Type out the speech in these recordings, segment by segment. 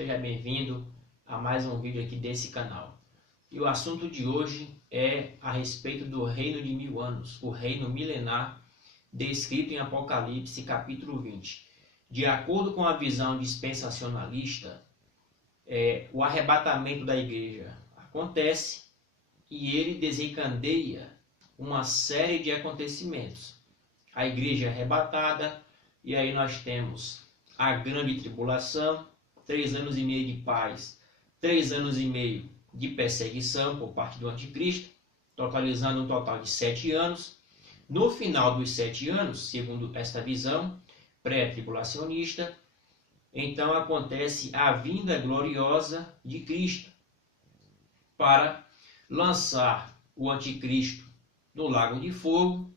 seja bem-vindo a mais um vídeo aqui desse canal. E o assunto de hoje é a respeito do reino de 1000 anos, o reino milenar, descrito em Apocalipse capítulo 20. De acordo com a visão dispensacionalista, o arrebatamento da igreja acontece e ele desencadeia uma série de acontecimentos. A igreja é arrebatada, e aí nós temos a grande tribulação, 3 anos e meio de paz, 3 anos e meio de perseguição por parte do anticristo, totalizando um total de 7 anos. No final dos 7 anos, segundo esta visão pré-tribulacionista, então acontece a vinda gloriosa de Cristo para lançar o anticristo no lago de fogo,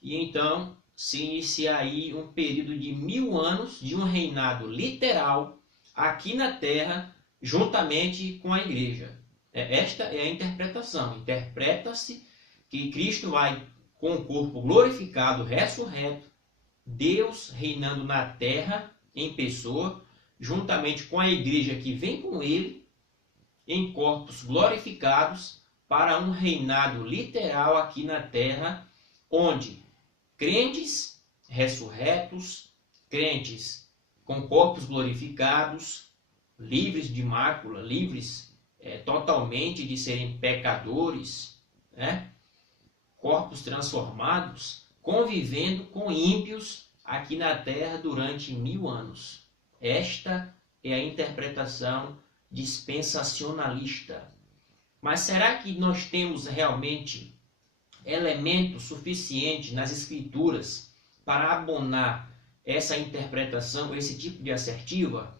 e então se inicia aí um período de 1000 anos de um reinado literal aqui na terra, juntamente com a igreja. Esta é a interpretação. Interpreta-se que Cristo vai com o corpo glorificado, ressurreto, Deus reinando na terra em pessoa, juntamente com a igreja que vem com ele, em corpos glorificados, para um reinado literal aqui na terra, onde crentes ressurretos, crentes com corpos glorificados, livres de mácula, livres totalmente de serem pecadores, corpos transformados, convivendo com ímpios aqui na terra durante 1000 anos. Esta é a interpretação dispensacionalista. Mas será que nós temos realmente elemento suficiente nas escrituras para abonar essa interpretação, esse tipo de assertiva?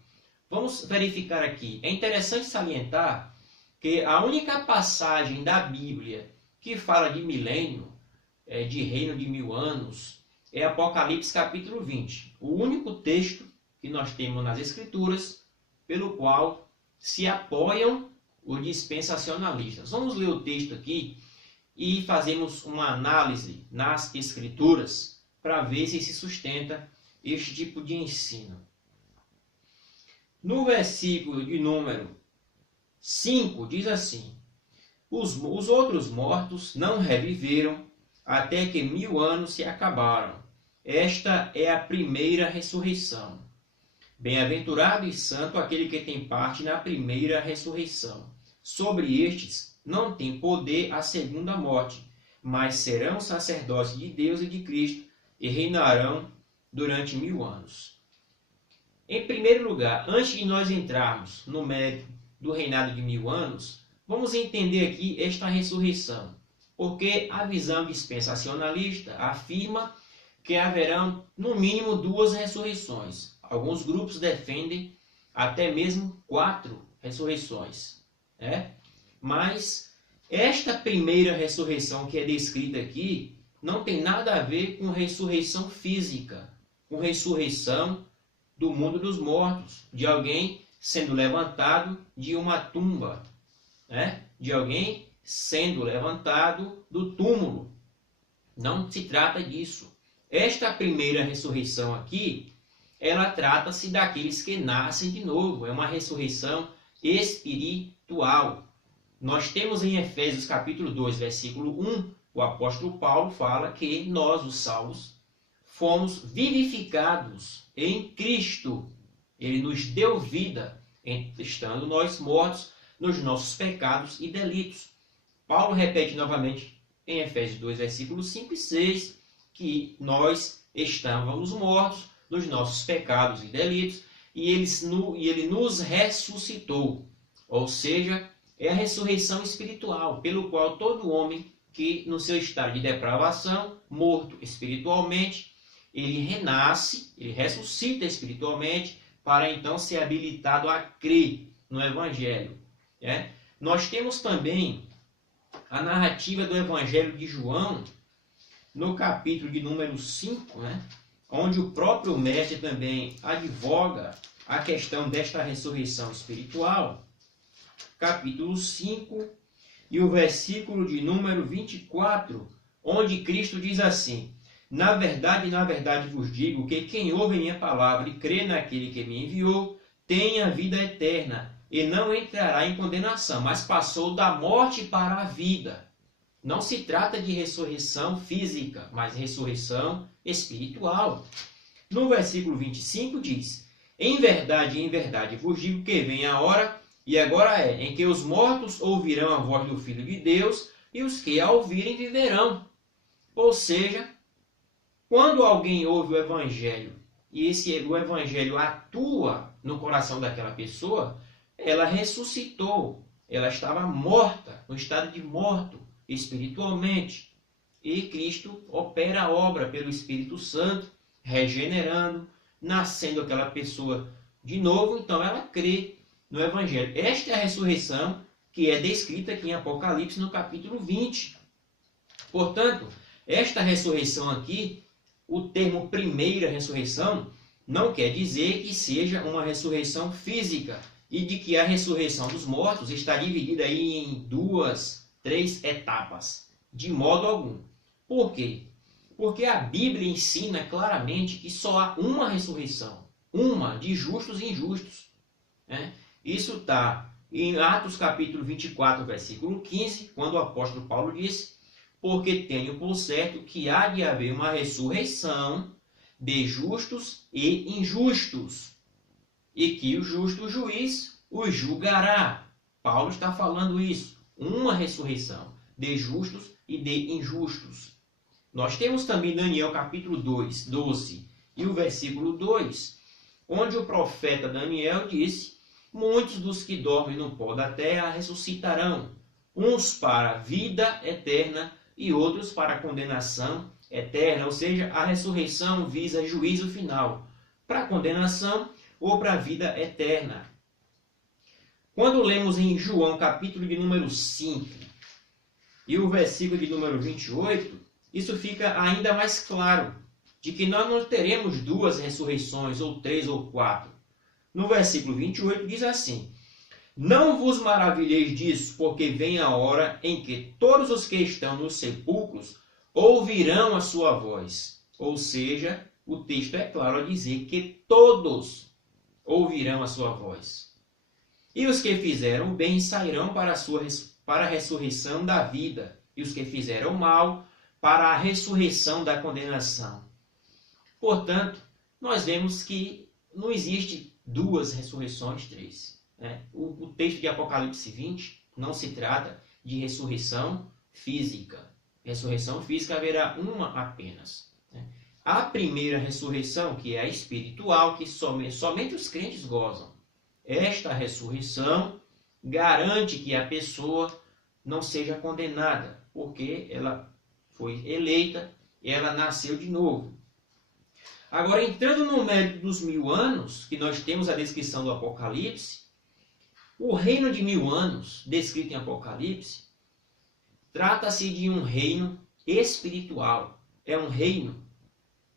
Vamos verificar aqui. É interessante salientar que a única passagem da Bíblia que fala de milênio, de reino de 1000 anos, é Apocalipse capítulo 20. O único texto que nós temos nas escrituras pelo qual se apoiam os dispensacionalistas. Vamos ler o texto aqui e fazemos uma análise nas escrituras para ver se sustenta este tipo de ensino. No versículo de número 5 diz assim: os outros mortos não reviveram até que 1000 anos se acabaram. Esta é a primeira ressurreição. Bem-aventurado e santo aquele que tem parte na primeira ressurreição. Sobre estes não tem poder a segunda morte, mas serão sacerdotes de Deus e de Cristo e reinarão durante 1000 anos. Em primeiro lugar, antes de nós entrarmos no mérito do reinado de 1000 anos, vamos entender aqui esta ressurreição, porque a visão dispensacionalista afirma que haverão no mínimo 2 ressurreições. Alguns grupos defendem até mesmo 4 ressurreições. Mas esta primeira ressurreição que é descrita aqui não tem nada a ver com ressurreição física, com ressurreição do mundo dos mortos, de alguém sendo levantado de uma tumba, de alguém sendo levantado do túmulo. Não se trata disso. Esta primeira ressurreição aqui, ela trata-se daqueles que nascem de novo. É uma ressurreição espiritual. Nós temos em Efésios capítulo 2, versículo 1, o apóstolo Paulo fala que nós, os salvos, fomos vivificados em Cristo. Ele nos deu vida, estando nós mortos nos nossos pecados e delitos. Paulo repete novamente em Efésios 2, versículos 5 e 6, que nós estávamos mortos nos nossos pecados e delitos, e ele nos ressuscitou. Ou seja, é a ressurreição espiritual, pelo qual todo homem que no seu estado de depravação, morto espiritualmente, ele renasce, ele ressuscita espiritualmente, para então ser habilitado a crer no Evangelho. Nós temos também a narrativa do Evangelho de João, no capítulo de número 5, onde o próprio mestre também advoga a questão desta ressurreição espiritual. Capítulo 5, e o versículo de número 24, onde Cristo diz assim: na verdade vos digo que quem ouve minha palavra e crê naquele que me enviou, tem a vida eterna e não entrará em condenação, mas passou da morte para a vida. Não se trata de ressurreição física, mas ressurreição espiritual. No versículo 25 diz: em verdade vos digo que vem a hora, e agora é, em que os mortos ouvirão a voz do Filho de Deus, e os que a ouvirem viverão. Ou seja, quando alguém ouve o Evangelho, e o Evangelho atua no coração daquela pessoa, ela ressuscitou, ela estava morta, no estado de morto, espiritualmente. E Cristo opera a obra pelo Espírito Santo, regenerando, nascendo aquela pessoa de novo, então ela crê no Evangelho. Esta é a ressurreição que é descrita aqui em Apocalipse no capítulo 20. Portanto, esta ressurreição aqui, o termo primeira ressurreição, não quer dizer que seja uma ressurreição física e de que a ressurreição dos mortos está dividida aí em 2, 3 etapas, de modo algum. Por quê? Porque a Bíblia ensina claramente que só há uma ressurreição, uma de justos e injustos. Isso está em Atos capítulo 24, versículo 15, quando o apóstolo Paulo diz: porque tenho por certo que há de haver uma ressurreição de justos e injustos, e que o justo juiz os julgará. Paulo está falando isso, uma ressurreição de justos e de injustos. Nós temos também Daniel capítulo 2, 12 e o versículo 2, onde o profeta Daniel disse: muitos dos que dormem no pó da terra ressuscitarão, uns para a vida eterna e outros para a condenação eterna. Ou seja, a ressurreição visa juízo final, para a condenação ou para a vida eterna. Quando lemos em João capítulo de número 5 e o versículo de número 28, isso fica ainda mais claro, de que nós não teremos 2 ressurreições, ou 3 ou 4. No versículo 28 diz assim: não vos maravilheis disso, porque vem a hora em que todos os que estão nos sepulcros ouvirão a sua voz. Ou seja, o texto é claro a dizer que todos ouvirão a sua voz. E os que fizeram o bem sairão para a ressurreição da vida, e os que fizeram o mal para a ressurreição da condenação. Portanto, nós vemos que não existe 2 ressurreições, 3. O texto de Apocalipse 20 não se trata de ressurreição física. Ressurreição física haverá uma apenas. A primeira ressurreição, que é a espiritual, que somente os crentes gozam. Esta ressurreição garante que a pessoa não seja condenada, porque ela foi eleita e ela nasceu de novo. Agora, entrando no mérito dos 1000 anos, que nós temos a descrição do Apocalipse, o reino de 1000 anos, descrito em Apocalipse, trata-se de um reino espiritual. É um reino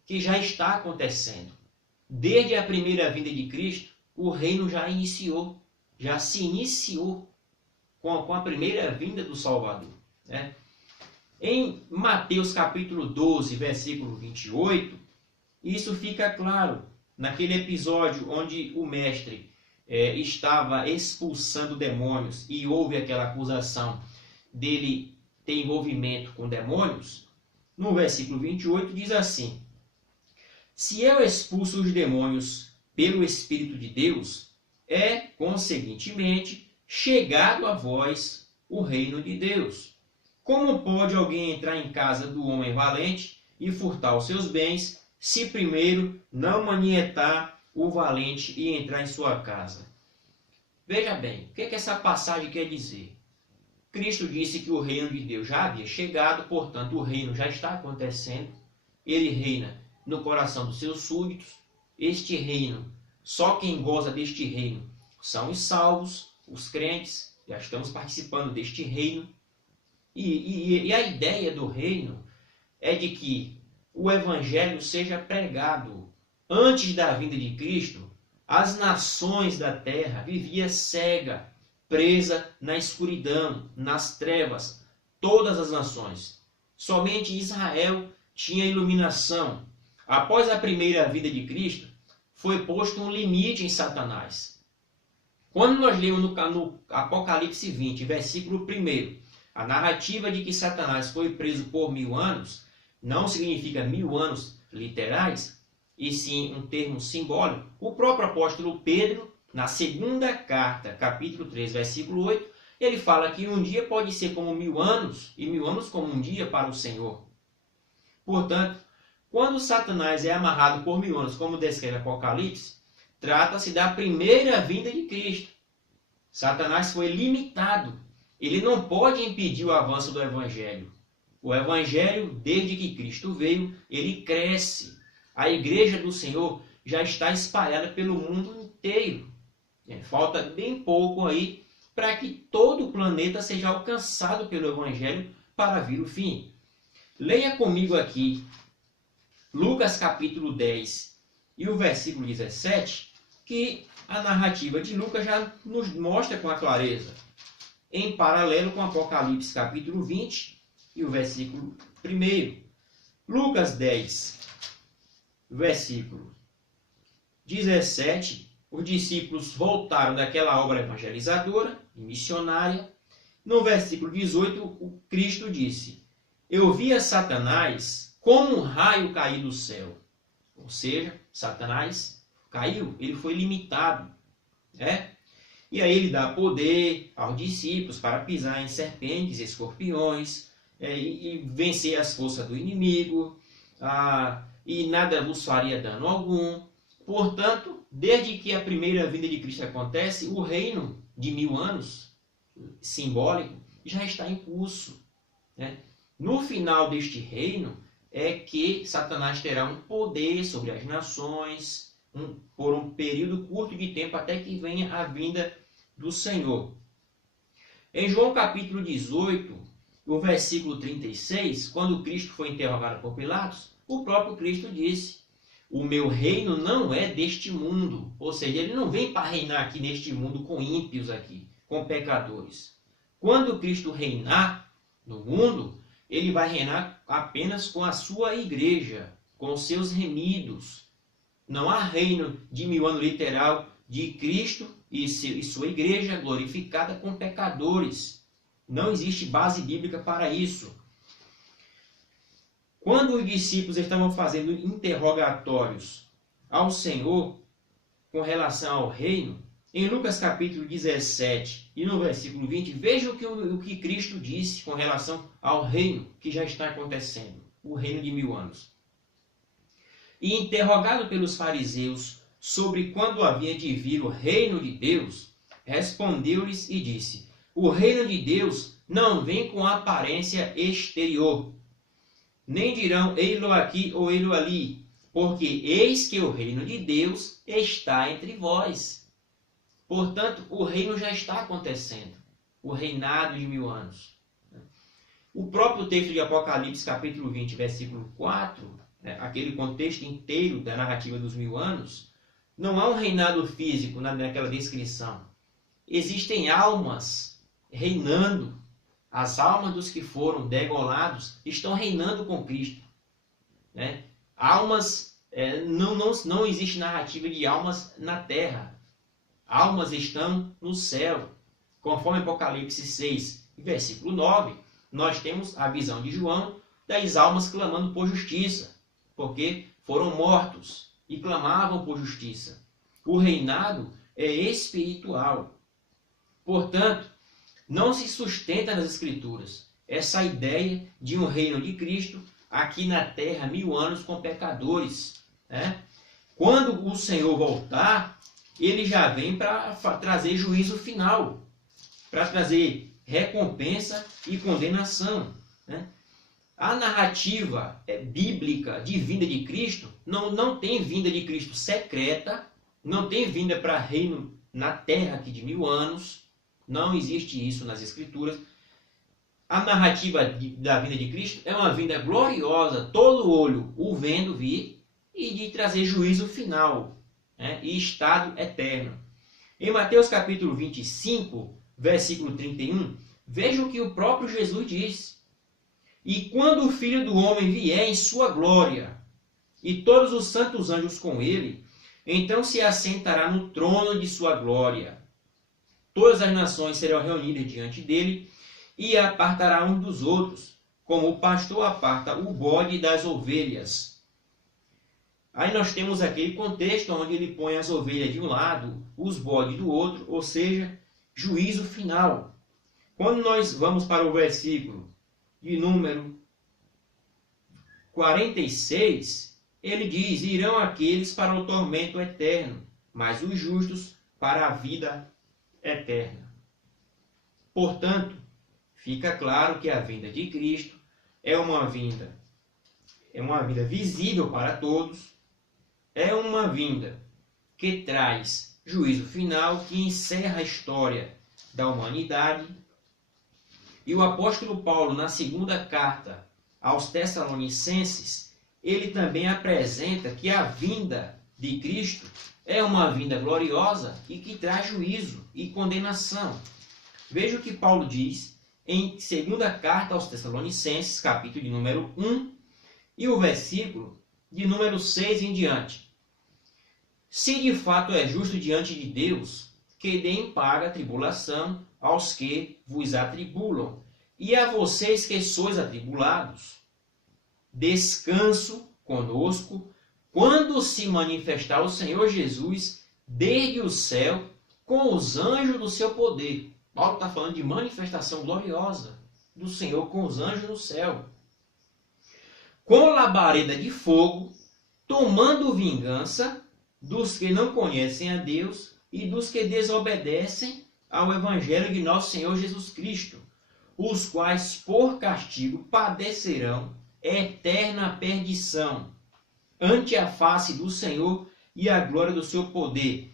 que já está acontecendo. Desde a primeira vinda de Cristo, o reino já se iniciou com a primeira vinda do Salvador. Em Mateus capítulo 12, versículo 28, isso fica claro. Naquele episódio onde o mestre estava expulsando demônios e houve aquela acusação dele ter envolvimento com demônios, no versículo 28 diz assim: se eu expulso os demônios pelo Espírito de Deus, é, conseguintemente, chegado a vós o reino de Deus. Como pode alguém entrar em casa do homem valente e furtar os seus bens, se primeiro não manietar o valente e entrar em sua casa? Veja bem, o que essa passagem quer dizer? Cristo disse que o reino de Deus já havia chegado, portanto o reino já está acontecendo. Ele reina no coração dos seus súditos. Este reino, só quem goza deste reino são os salvos, os crentes. Já estamos participando deste reino. E a ideia do reino é de que o evangelho seja pregado. Antes da vinda de Cristo, as nações da terra viviam cega, presa na escuridão, nas trevas, todas as nações. Somente Israel tinha iluminação. Após a primeira vinda de Cristo, foi posto um limite em Satanás. Quando nós lemos no Apocalipse 20, versículo 1, a narrativa de que Satanás foi preso por 1000 anos, não significa 1000 anos literais, e sim um termo simbólico. O próprio apóstolo Pedro, na segunda carta, capítulo 3, versículo 8, ele fala que um dia pode ser como 1000 anos, e 1000 anos como um dia para o Senhor. Portanto, quando Satanás é amarrado por 1000 anos, como descreve Apocalipse, trata-se da primeira vinda de Cristo. Satanás foi limitado. Ele não pode impedir o avanço do Evangelho. O Evangelho, desde que Cristo veio, ele cresce. A igreja do Senhor já está espalhada pelo mundo inteiro. Falta bem pouco aí para que todo o planeta seja alcançado pelo Evangelho para vir o fim. Leia comigo aqui Lucas capítulo 10 e o versículo 17, que a narrativa de Lucas já nos mostra com a clareza, em paralelo com Apocalipse capítulo 20 e o versículo 1. Lucas 10, versículo 17, os discípulos voltaram daquela obra evangelizadora e missionária. No versículo 18, o Cristo disse: eu via Satanás como um raio cair do céu. Ou seja, Satanás caiu, ele foi limitado. E aí ele dá poder aos discípulos para pisar em serpentes e escorpiões, e vencer as forças do inimigo, e nada vos faria dano algum. Portanto, desde que a primeira vinda de Cristo acontece, o reino de 1000 anos, simbólico, já está em curso. No final deste reino é que Satanás terá um poder sobre as nações, por um período curto de tempo, até que venha a vinda do Senhor. Em João capítulo 18, o versículo 36, quando Cristo foi interrogado por Pilatos, o próprio Cristo disse: o meu reino não é deste mundo. Ou seja, ele não vem para reinar aqui neste mundo com ímpios aqui, com pecadores. Quando Cristo reinar no mundo, ele vai reinar apenas com a sua igreja, com os seus remidos. Não há reino de 1000 anos literal de Cristo e sua igreja glorificada com pecadores. Não existe base bíblica para isso. Quando os discípulos estavam fazendo interrogatórios ao Senhor com relação ao reino, em Lucas capítulo 17 e no versículo 20, vejam o que Cristo disse com relação ao reino que já está acontecendo, o reino de 1000 anos. E interrogado pelos fariseus sobre quando havia de vir o reino de Deus, respondeu-lhes e disse: o reino de Deus não vem com aparência exterior, nem dirão ei-lo aqui ou ei-lo ali, porque eis que o reino de Deus está entre vós. Portanto, o reino já está acontecendo, o reinado de 1000 anos. O próprio texto de Apocalipse, capítulo 20, versículo 4, aquele contexto inteiro da narrativa dos 1000 anos, não há um reinado físico naquela descrição. Existem almas reinando. As almas dos que foram degolados estão reinando com Cristo. Almas, não existe narrativa de almas na terra. Almas estão no céu. Conforme Apocalipse 6, versículo 9, nós temos a visão de João das almas clamando por justiça, porque foram mortos e clamavam por justiça. O reinado é espiritual. Portanto, não se sustenta nas Escrituras essa ideia de um reino de Cristo aqui na terra, 1000 anos com pecadores. Quando o Senhor voltar, ele já vem para trazer juízo final, para trazer recompensa e condenação. A narrativa bíblica de vinda de Cristo não tem vinda de Cristo secreta, não tem vinda para reino na terra aqui de 1000 anos. Não existe isso nas Escrituras. A narrativa da vinda de Cristo é uma vinda gloriosa, todo olho o vendo vir, e de trazer juízo final, e estado eterno. Em Mateus capítulo 25, versículo 31, veja o que o próprio Jesus diz: e quando o Filho do Homem vier em sua glória, e todos os santos anjos com ele, então se assentará no trono de sua glória. Todas as nações serão reunidas diante dele e apartará uns dos outros, como o pastor aparta o bode das ovelhas. Aí nós temos aquele contexto onde ele põe as ovelhas de um lado, os bodes do outro, ou seja, juízo final. Quando nós vamos para o versículo de número 46, ele diz: irão aqueles para o tormento eterno, mas os justos para a vida eterna. Portanto, fica claro que a vinda de Cristo é uma vinda visível para todos, é uma vinda que traz juízo final, que encerra a história da humanidade. E o apóstolo Paulo, na segunda carta aos Tessalonicenses, ele também apresenta que a vinda de Cristo é uma vinda gloriosa e que traz juízo e condenação. Veja o que Paulo diz em segunda carta aos Tessalonicenses, capítulo de número 1, e o versículo de número 6 em diante. Se de fato é justo diante de Deus, que deem paga a tribulação aos que vos atribulam, e a vocês que sois atribulados, descanso conosco, quando se manifestar o Senhor Jesus desde o céu com os anjos do seu poder. Paulo está falando de manifestação gloriosa do Senhor com os anjos no céu. Com labareda de fogo, tomando vingança dos que não conhecem a Deus e dos que desobedecem ao Evangelho de nosso Senhor Jesus Cristo, os quais por castigo padecerão eterna perdição ante a face do Senhor e a glória do seu poder,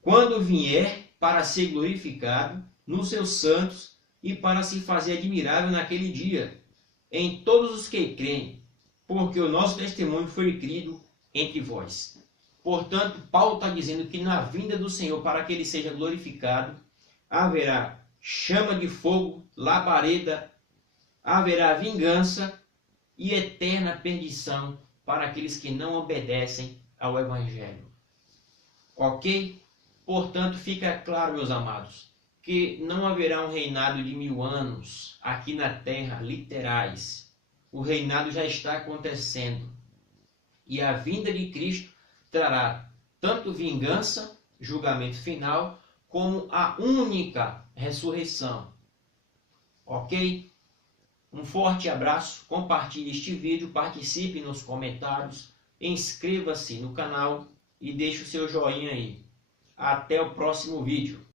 quando vier para ser glorificado nos seus santos e para se fazer admirável naquele dia em todos os que creem, porque o nosso testemunho foi crido entre vós. Portanto, Paulo está dizendo que na vinda do Senhor, para que ele seja glorificado, haverá chama de fogo, labareda, haverá vingança e eterna perdição para aqueles que não obedecem ao Evangelho. Ok? Portanto, fica claro, meus amados, que não haverá um reinado de 1000 anos aqui na terra, literais. O reinado já está acontecendo. E a vinda de Cristo trará tanto vingança, julgamento final, como a única ressurreição. Ok? Um forte abraço, compartilhe este vídeo, participe nos comentários, inscreva-se no canal e deixe o seu joinha aí. Até o próximo vídeo.